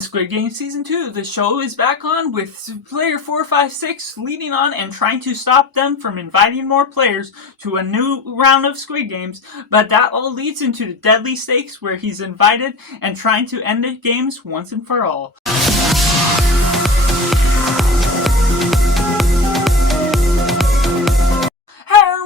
Squid Game Season 2, the show is back on with player 456 leading on and trying to stop them from inviting more players to a new round of Squid Games, but that all leads into the deadly stakes where he's invited and trying to end the games once and for all.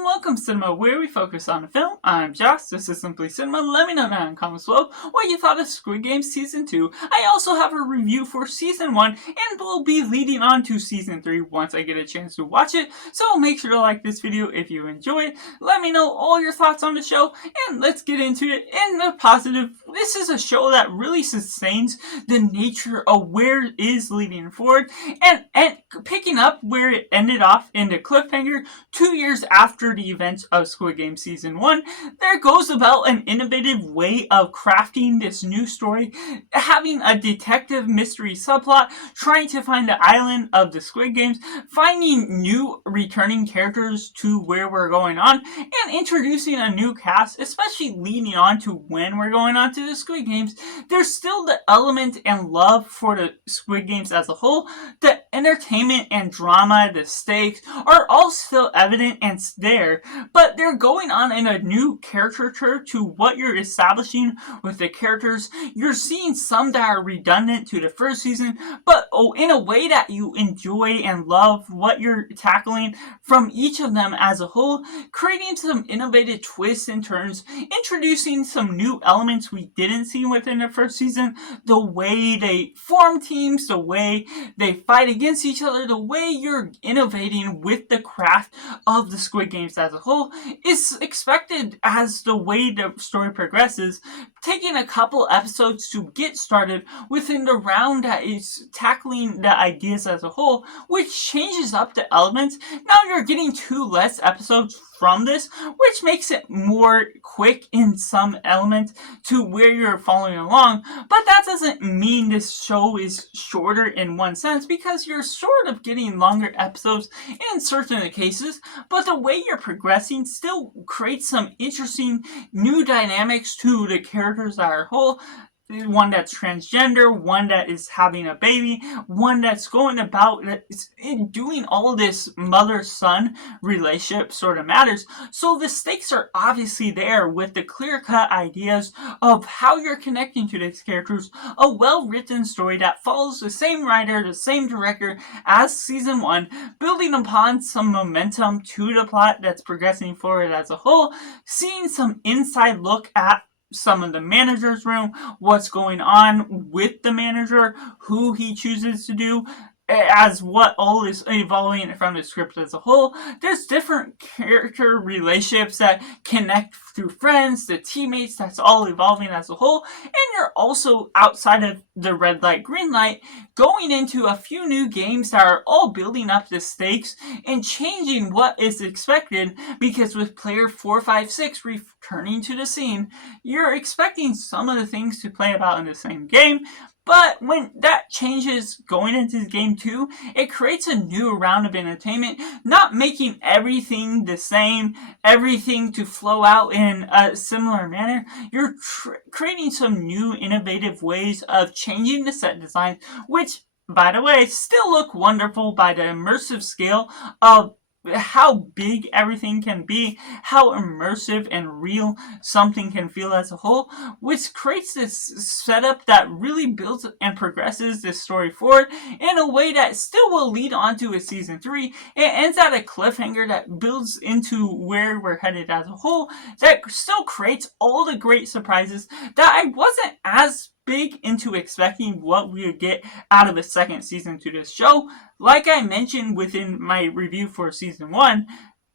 Welcome Cinema, where we focus on a film. I'm Josh, this is Simply Cinema. Let me know down in the comments below what you thought of Squid Game Season 2. I also have a review for Season 1 and will be leading on to Season 3 once I get a chance to watch it. So make sure to like this video if you enjoy it. Let me know all your thoughts on the show and let's get into it in the positive. This is a show that really sustains the nature of where it is leading forward and picking up where it ended off in the cliffhanger 2 years after the events of Squid Game Season 1. There goes about an innovative way of crafting this new story, having a detective mystery subplot, trying to find the island of the Squid Games, finding new returning characters to where we're going on, and introducing a new cast, especially leading on to when we're going on to the Squid Games. There's still the element and love for the Squid Games as a whole. The entertainment and drama, the stakes, are all still evident and there, but they're going on in a new caricature to what you're establishing with the characters. You're seeing some that are redundant to the first season, but in a way that you enjoy and love what you're tackling from each of them as a whole, creating some innovative twists and turns, introducing some new elements we didn't see within the first season, the way they form teams, the way they fight against each other, the way you're innovating with the craft of the Squid Games as a whole is expected as the way the story progresses, taking a couple episodes to get started within the round that is tackling the ideas as a whole, which changes up the elements. Now you're getting 2 less episodes from this, which makes it more quick in some elements to where you're following along, but that doesn't mean this show is shorter in one sense, because you're sort of getting longer episodes in certain cases, but the way you're progressing still creates some interesting new dynamics to the characters as a whole. One that's transgender, one that is having a baby, one that's going about doing all this mother-son relationship sort of matters. So the stakes are obviously there with the clear-cut ideas of how you're connecting to these characters. A well-written story that follows the same writer, the same director as Season 1, building upon some momentum to the plot that's progressing forward as a whole, seeing some inside look at some of the manager's room, what's going on with the manager, who he chooses to do, as what all is evolving from the script as a whole. There's different character relationships that connect through friends, the teammates, that's all evolving as a whole. And you're also, outside of the red light, green light, going into a few new games that are all building up the stakes and changing what is expected, because with player 456 returning to the scene, you're expecting some of the things to play about in the same game. But when that changes going into game 2, it creates a new round of entertainment, not making everything the same, everything to flow out in a similar manner. You're creating some new innovative ways of changing the set design, which, by the way, still look wonderful by the immersive scale of how big everything can be, how immersive and real something can feel as a whole, which creates this setup that really builds and progresses this story forward in a way that still will lead on to a Season 3. It ends at a cliffhanger that builds into where we're headed as a whole, that still creates all the great surprises that I wasn't as big into expecting what we would get out of a second season to this show. Like I mentioned within my review for Season 1,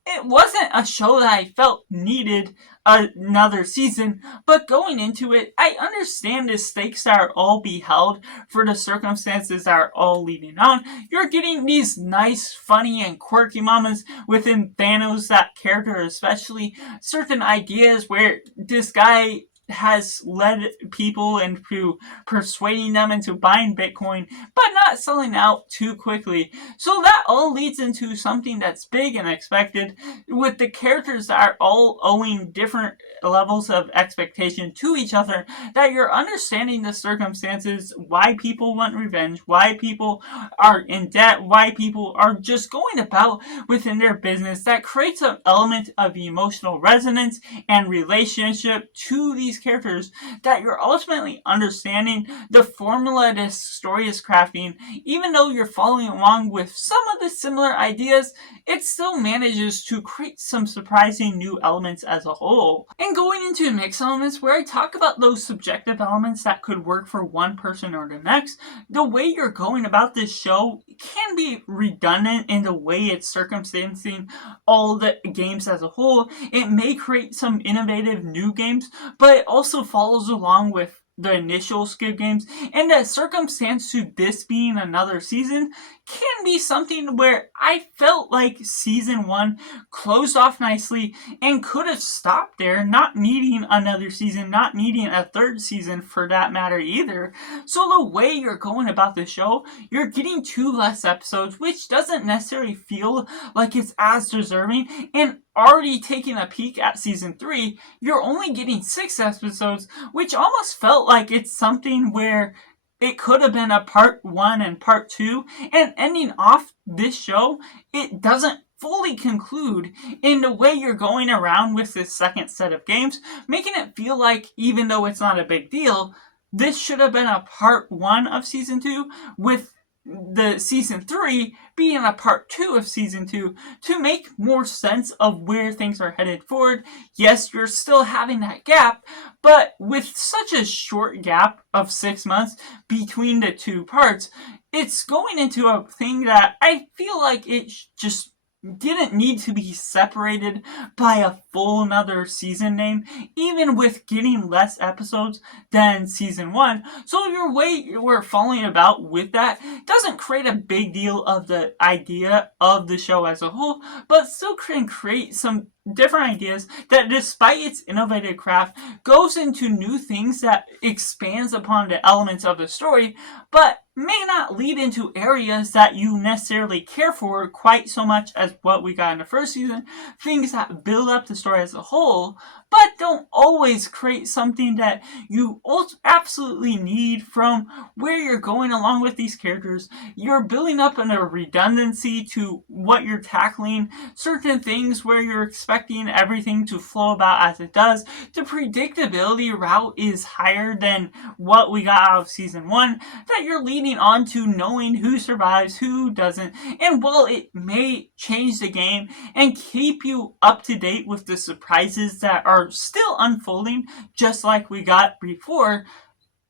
it wasn't a show that I felt needed another season, but going into it, I understand the stakes that are all beheld for the circumstances that are all leading on. You're getting these nice, funny, and quirky moments within Thanos, that character especially, certain ideas where this guy has led people into persuading them into buying Bitcoin, but not selling out too quickly. So that all leads into something that's big and expected, with the characters that are all owing different levels of expectation to each other, that you're understanding the circumstances, why people want revenge, why people are in debt, why people are just going about within their business. That creates an element of emotional resonance and relationship to these characters, that you're ultimately understanding the formula this story is crafting. Even though you're following along with some of the similar ideas, it still manages to create some surprising new elements as a whole. And going into mixed elements, where I talk about those subjective elements that could work for one person or the next, the way you're going about this show can be redundant in the way it's circumstancing all the games as a whole. It may create some innovative new games, but it also follows along with the initial Squid Games, and the circumstance to this being another season can be something where I felt like season 1 closed off nicely and could have stopped there, not needing another season, not needing a third season for that matter either. So the way you're going about the show, you're getting 2 less episodes, which doesn't necessarily feel like it's as deserving, and already taking a peek at season 3, you're only getting 6 episodes, which almost felt like it's something where it could have been a part 1 and part 2, and ending off this show, it doesn't fully conclude in the way you're going around with this second set of games, making it feel like, even though it's not a big deal, this should have been a part 1 of season 2, with the season 3 being a part 2 of season 2 to make more sense of where things are headed forward. Yes, you're still having that gap, but with such a short gap of 6 months between the 2 parts, it's going into a thing that I feel like it just didn't need to be separated by a full another season name, even with getting less episodes than season 1. So your way you were following about with that doesn't create a big deal of the idea of the show as a whole, but still can create some different ideas that, despite its innovative craft, goes into new things that expands upon the elements of the story, but may not lead into areas that you necessarily care for quite so much as what we got in the first season, things that build up the story as a whole, but don't always create something that you absolutely need from where you're going along with these characters. You're building up a redundancy to what you're tackling, certain things where you're expecting everything to flow about as it does. The predictability route is higher than what we got out of season 1, that you're leading on to knowing who survives, who doesn't, and while it may change the game and keep you up to date with the surprises that are still unfolding just like we got before,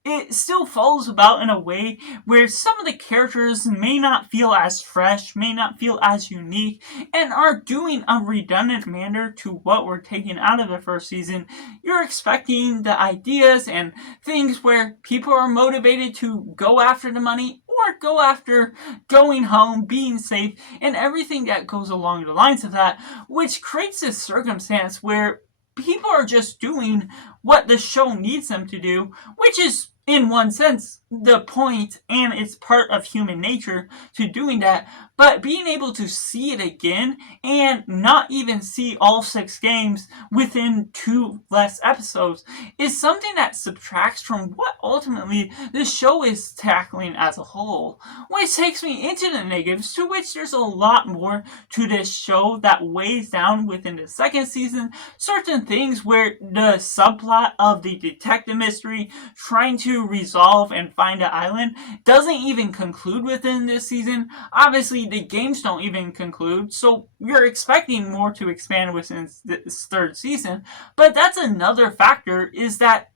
it still follows about in a way where some of the characters may not feel as fresh, may not feel as unique, and are doing a redundant manner to what we're taking out of the first season. You're expecting the ideas and things where people are motivated to go after the money, or go after going home, being safe, and everything that goes along the lines of that, which creates this circumstance where people are just doing what the show needs them to do, which is, in one sense, the point, and it's part of human nature to doing that. But being able to see it again and not even see all 6 games within 2 less episodes is something that subtracts from what ultimately the show is tackling as a whole. Which takes me into the negatives, to which there's a lot more to this show that weighs down within the second season. Certain things where the subplot of the detective mystery trying to resolve and find an island doesn't even conclude within this season. Obviously, the games don't even conclude, so you're expecting more to expand within this third season. But that's another factor, is that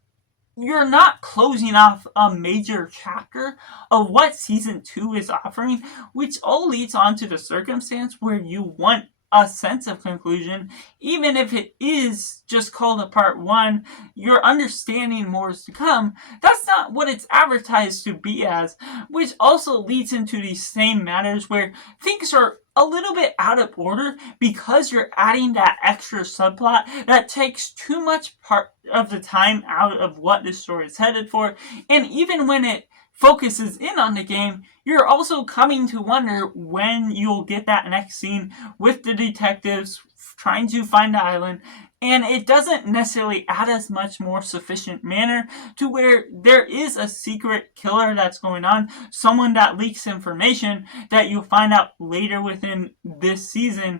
you're not closing off a major chapter of what season 2 is offering, which all leads on to the circumstance where you want a sense of conclusion. Even if it is just called a part 1, you're understanding more is to come. That's not what it's advertised to be as, which also leads into these same matters where things are a little bit out of order because you're adding that extra subplot that takes too much part of the time out of what the story is headed for. And even when it focuses in on the game, you're also coming to wonder when you'll get that next scene with the detectives trying to find the island, and it doesn't necessarily add as much more sufficient manner to where there is a secret killer that's going on, someone that leaks information that you'll find out later within this season.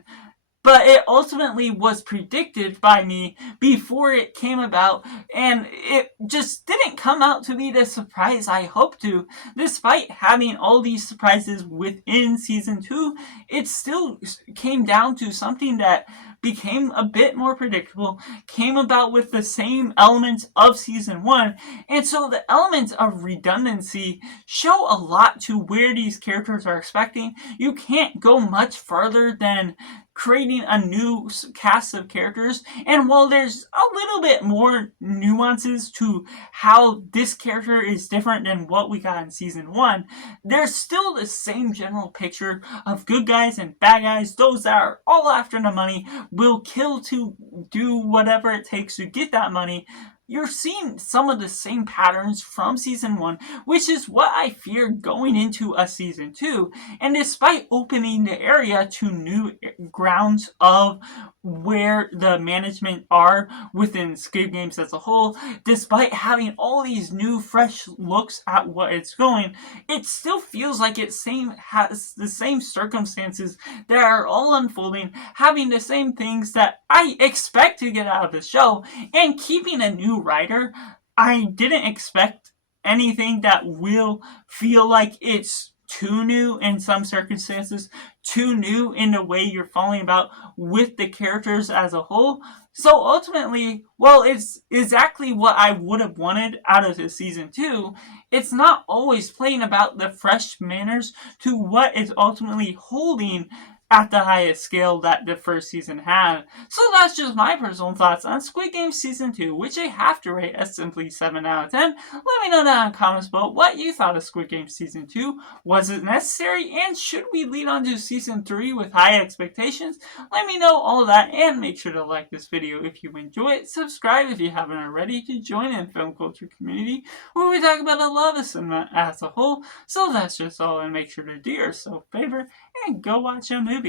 But it ultimately was predicted by me before it came about, and it just didn't come out to be the surprise I hoped to. Despite having all these surprises within season 2, it still came down to something that became a bit more predictable, came about with the same elements of season 1, and so the elements of redundancy show a lot to where these characters are expecting. You can't go much further than creating a new cast of characters, and while there's a little bit more nuances to how this character is different than what we got in season 1, there's still the same general picture of good guys and bad guys. Those that are all after the money will kill to do whatever it takes to get that money. You're seeing some of the same patterns from season 1, which is what I feared going into a season 2. And despite opening the area to new grounds of where the management are within Squid Games as a whole, despite having all these new fresh looks at what it's going, it still feels like it has the same circumstances that are all unfolding, having the same things that I expect to get out of the show, and keeping a new writer. I didn't expect anything that will feel like it's too new in some circumstances, too new in the way you're falling about with the characters as a whole. So ultimately, well, it's exactly what I would have wanted out of this season 2. It's not always playing about the fresh manners to what it's ultimately holding at the highest scale that the first season had. So that's just my personal thoughts on Squid Game Season 2, which I have to rate as simply 7 out of 10. Let me know down in the comments below what you thought of Squid Game Season 2. Was it necessary? And should we lead on to Season 3 with high expectations? Let me know all that, and make sure to like this video if you enjoy it. Subscribe if you haven't already to join in the film culture community where we talk about a lot of cinema as a whole. So that's just all, and make sure to do yourself a favor and go watch a movie.